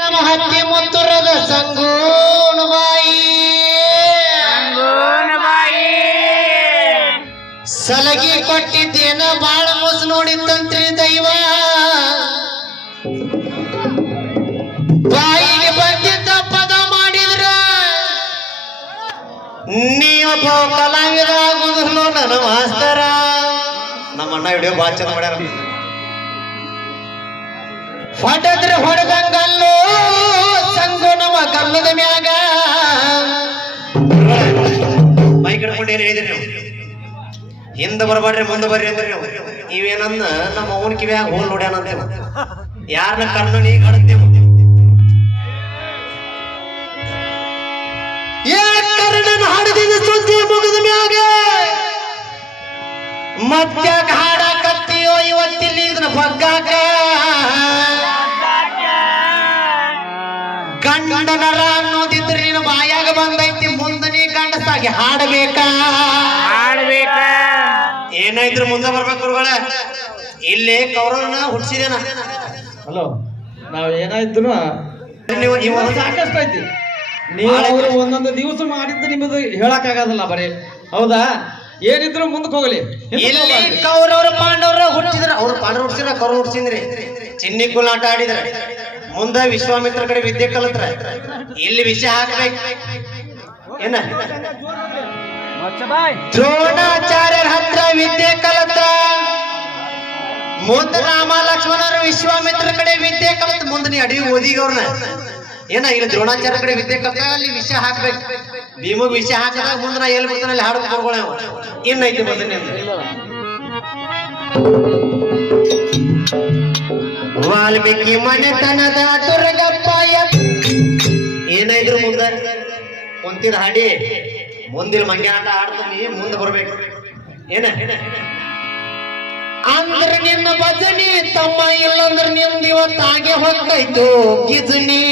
ನಮ್ಮ ಹತ್ತಿ ಮುತ್ತುರದ ಸಂಗೂನು ಬಾಯಿ. ಸಲಗಿ ಕೊಟ್ಟಿದ್ದೇನ ಬಾಳ ಮೋಸ ನೋಡಿತ್ತಂತ್ರಿ ದೈವ. ಬಾಯಿಗೆ ಬಂದಿದ್ದ ಪದ ಮಾಡಿದ್ರ. ನೀವೊಬ್ಬ ಕಲಾವಿದ ಆಗುದಿಲ್ಲ ನನ್ನ ಮಾಸ್ತರ. ನಮ್ಮ ಅಣ್ಣ ವಿಡಿಯೋ ಭಾಳ ಚಂದ ಮಾಡ್ಯಾರ. ಹೊಡೆದ್ರೆ ಹೊಡೆದಂಗಲ್ಲೋ ಕಲ್ಲದ ಮ್ಯಾಗ. ಮೈ ಕಡ್ಕೊಂಡು ಏನ್ ಹೇಳಿದ್ರಿ ನೀವು? ಹಿಂದೆ ಬರಬೇಡ್ರಿ ಮುಂದೆ ಬರ್ರಿ ಅಂದ್ರಿ ನೀವು ನೀವೇನನ್ನ ನಮ್ಮ ಅವನ ಕಿವ್ಯಾಗ ಹೋಲ್ ನೋಡ್ಯಾನಂತೇವ ಯಾರನ್ನ ಕಣ್ಣನಿ ಏ ಕರ್ಣನ ಹಾಡದಿನ ಗಂಡಸಾಗಿ ಹಾಡಬೇಕಾ? ಏನಾಯ್ತು ಮುಂದೆ ಬರ್ಬೇಕು ಗುರುಗಳ? ಇಲ್ಲಿ ಕೌರವನ ಹುಟ್ಟಿಸಿದೇನ ಹಲೋ ನಾವ್ ಏನಾಯ್ತು ನೀವು ನೀವು ಒಂದು ಸಾಕಷ್ಟು ಐತಿ ನೀವು ಅವ್ರು ಒಂದೊಂದು ದಿವಸ ಮಾಡಿದ್ದು ನಿಮ್ದು ಹೇಳಕ್ ಆಗೋದಿಲ್ಲ ಬರೀ. ಹೌದಾ? ಏನಿದ್ರು ಮುಂದಕ್ಕೆ ಹೋಗಲಿ. ಇಲ್ಲಿ. ಕೌರವ್ರ ಪಾಂಡವ್ರ ಹುಟ್ಟಿದ್ರ. ಅವ್ರು ಪಾಂಡವ್ರ ಹುಡ್ಸಿದ್ರ ಕೌರವ್ ಹುಟ್ಟಿಸಿದ್ರಿ. ಚಿನ್ನಿ ಕುಲಾಟ ಆಡಿದ್ರ. ಮುಂದೆ ವಿಶ್ವಾಮಿತ್ರ ಕಡೆ ವಿದ್ಯೆ ಕಲತ್ರ. ಇಲ್ಲಿ ವಿಷಯ ಹಾಕ್ಬೇಕು. ಏನ? ದ್ರೋಣಾಚಾರ್ಯರ ಹತ್ರ ವಿದ್ಯೆ ಕಲತ ಮುಂದ ರಾಮ ಲಕ್ಷ್ಮಣರು ವಿಶ್ವಾಮಿತ್ರ ಕಡೆ ವಿದ್ಯೆ ಕಲತ ಮುಂದ ನೀ ಅಡಿಗೆ ಓದಿಗವ್ರನ್ನ. ಏನ ಇಲ್ಲಿ ದ್ರೋಣಾಚಾರ್ಯ ಕಡೆ ವಿದ್ಯೆ ಕಲ್ತ ಅಲ್ಲಿ ವಿಷಯ ಹಾಕ್ಬೇಕು. ಭೀಮಗ್ ವಿಷಯ ಹಾಕಿದಾಗ ಮುಂದ ನಾ ಎಲ್ಲಿ ಬಿಡ್ತಾನೆ ಅಲ್ಲಿ ಹಾಡು ಕೊಡ್ಕೊಳ್ಳ ಏನೈತಿ ಮೊದಲನೇ ವಾಲ್ಮೀಕಿ ಮನೆತನದ ದುರ್ಗಪ್ಪ ಏನಾಯ್ತು ಮುಂದೆ? ಕುಂತಿದ ಹಾಡಿ ಮುಂದಿನ ಮಂಡ್ಯ ಆಟ ಆಡ್ತೀನಿ ಮುಂದೆ ಬರ್ಬೇಕು. ಏನ? ಅಂದ್ರ ನಿನ್ನ ಭಜನಿ ತಮ್ಮ ಇಲ್ಲಂದ್ರ ನಿಂದ ಇವತ್ತು ಹಾಗೆ ಹೊತ್ತಾಯ್ತು ಗಿಜನಿ.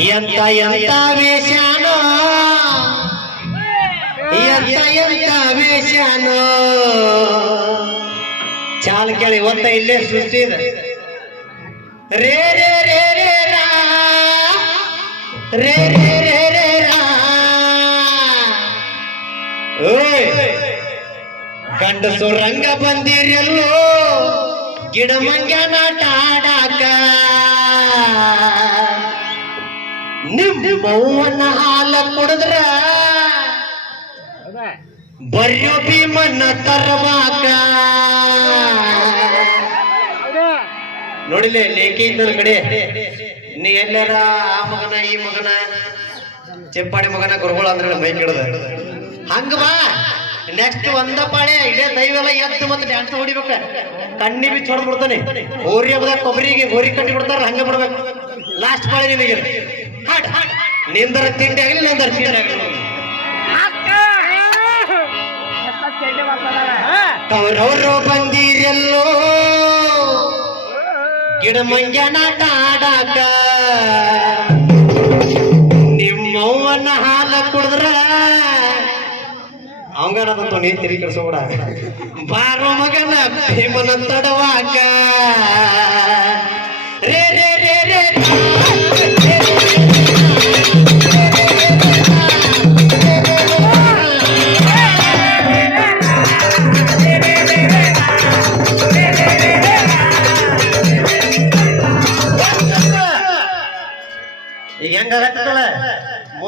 ಎಂತ ಎಂತ ವೇಷಾನೋ? ಎಂತ ಎಂತ ವೇಷಾನೋ? ಚಾಲ್ ಕೇಳಿ ಒತ್ತ ಇಲ್ಲೇ ಸೃಷ್ಟಿ ಇದೆ. ರೇ ರೇ ರೇ ರೇ. ರಾ ರೇ ರೇ ರೇ ಗಂಡಸು ರಂಗ ಬಂದಿರಲ್ಲೋ ಗಿಡ ಮಂಗನ ಆಡಾಕ. ನಿಮ್ಮವನ ಹಾಲ ಕುಡಿದ್ರ ಬರ್ಯೋ ಭೀಮನ್ನ ತರವಾಕ. ನೋಡಿಲೆ ಲೇಖಿ ಕಡೆ. ನೀ ಎಲ್ಲಾರ ಆ ಮಗನ ಈ ಮಗನ ಚೆಪ್ಪಾಡಿ ಮಗನ ಗುರುಗಳು ಅಂದ್ರೆ ಮೈ ಕಿಡದ. ಹಂಗ ಬಾ. ನೆಕ್ಸ್ಟ್ ಒಂದ ಪಾಳೆ ಇಡೇ ದೈವೆಲ್ಲ ಎದ್ದು ಮತ್ತೆ ಡ್ಯಾನ್ಸ್ ಹೊಡಿಬೇಕ. ಕಣ್ಣಿ ಬಿಚ್ಚ ಹೊಡೆದ್ ಬಿಡ್ತಾನೆ ಹೋರಿ ಹಬ್ಬದಾಗ ಕೊಬ್ಬರಿಗೆ ಹೋರಿ ಕಟ್ಟಿ ಬಿಡ್ತಾರ ಹಂಗ ಬಿಡ್ಬೇಕು. ಲಾಸ್ಟ್ ಪಾಳೆ ನಿಮಗೆ ನಿಂದರ ತಿಂಡಿ ಆಗಲಿ ನಂದರ ತಿಂಡಿ ಆಗಲಿ. ಕೌರವರು ಬಂದಿರೆಲ್ಲೋ. ಗಿಡ ಮಂಗ್ಯನಾಟ ಆಡಾಕ. ನಿಮ್ಮವ್ವನ ಹಾಲ ಕುಡಿದ್ರ ಅವಂಗನದಂತ ನೀ ತಿರಿ ಕೆಡ್ಸೋಬಿಡ ಬಾರೋ ಮಗನ ಭೀಮನ ತಡವಾಕ.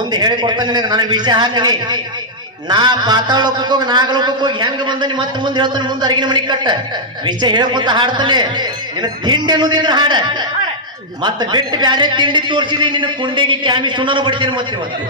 ಮುಂದೆ ಹೇಳಿ ಕೊಡ್ತಾನೆ ನಿನಗೆ ನನಗೆ ವಿಷಯ ಹಾಕಿನಿ ನಾ ಪಾತಾಳ ಲೋಕಕ್ಕೆ ಹೋಗಿ ನಾಗ ಲೋಕಕ್ಕೆ ಹೋಗಿ ಹೆಂಗ ಬಂದನಿ ಮತ್ತೆ ಮುಂದೆ ಹೇಳ್ತಾನೆ ಮುಂದೆ ಅರಿಗಿನ ಮನಿ ಕಟ್ಟ ವಿಷಯ ಹೇಳ್ಕೊಂತ ಹಾಡ್ತಾನೆ ನಿನ್ನ ತಿಂಡಿ ಅನ್ನೋದಿದ್ರೆ ಹಾಡ ಮತ್ತ ಬಿಟ್ಟು ಬ್ಯಾರೆ ತಿಂಡಿ ತೋರಿಸಿದಿ ನಿನ್ನ ಕುಂಡಿಗೆ ಕ್ಯಾಮಿ ಸುನಾನು ಬಡ್ತೀನಿ ಮತ್ತೆ ಇವತ್ತು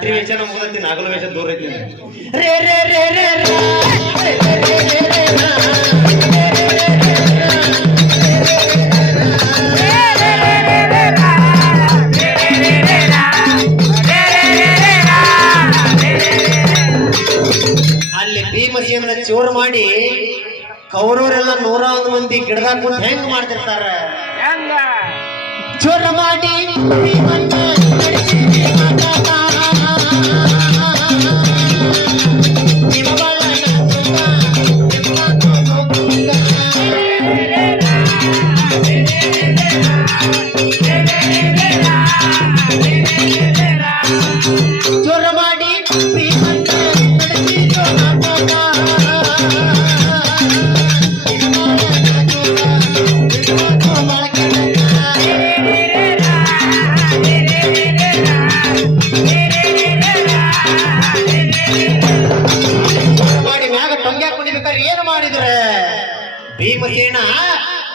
ಜಾತ್ರೆ ವೇಷ ಮುಗ್ದೈತಿ ನಾಗಲ ವೇಷ ದೂರ ಐತಿ ರೇ ರೇ ರೇ ರೇ ರೇ ರೇ ರೇ ರೇ ರೇ ರೇ ರೇ ರೇ ರೇ ಅಲ್ಲಿ ಭೀಮಸೇನ ಚೋರ್ ಮಾಡಿ ಕೌರವರೆಲ್ಲ ನೂರ ಒಂದು ಮಂದಿ ಗಿಡದಾಗ ಕುಂತ್ ಹೆಂಗ್ ಮಾಡ್ತಿರ್ತಾರ ಚೋರ ಮಾಡಿ ಭೀಮನ್ನ ನಡೆಸಿ ಭೀಮನ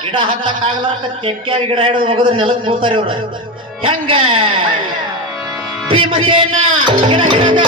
ಗಿಡ ಅಂತ ತೆಕ್ಕ್ಯಾಗಿ ಗಿಡ ಹಿಡಿದು ಹೋಗಿದ್ರೆ ನೆಲಕ್ಕೆ ಹೋಗ್ತಾರೆ ಇವ್ರು. ಹೆಂಗ? ಭೀಮಸೇನ ಗಿಡ ಹಿಡಿದ